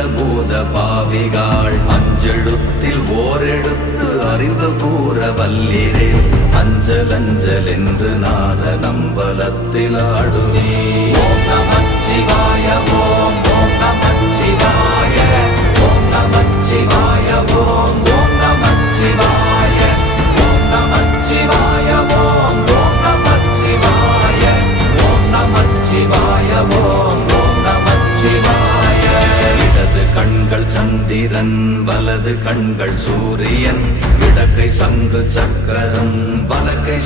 பஞ்சபூத பாவிகாள் அஞ்செழுத்தில் ஓரெழுத்து அறிந்து கூற வல்லிரே அஞ்சல் அஞ்சல் என்று நாத நம்பலத்தில் ஆடுவே ஓம் நமச்சிவாய ஓம் ஓம் நமச்சிவாய ஓம் நமச்சிவாய ஓம் ஓம் நமச்சிவாய ஓம் நமச்சிவாய ஓம் ஓம் நமச்சிவாய ஓம் நமச்சிவாய ஓம் ஓம் நமச்சிவாய இடது கண்கள் சந்திரன் வலது கண்கள் சூரியன் இடக்கை சங்கு சக்கரம் வலக்கை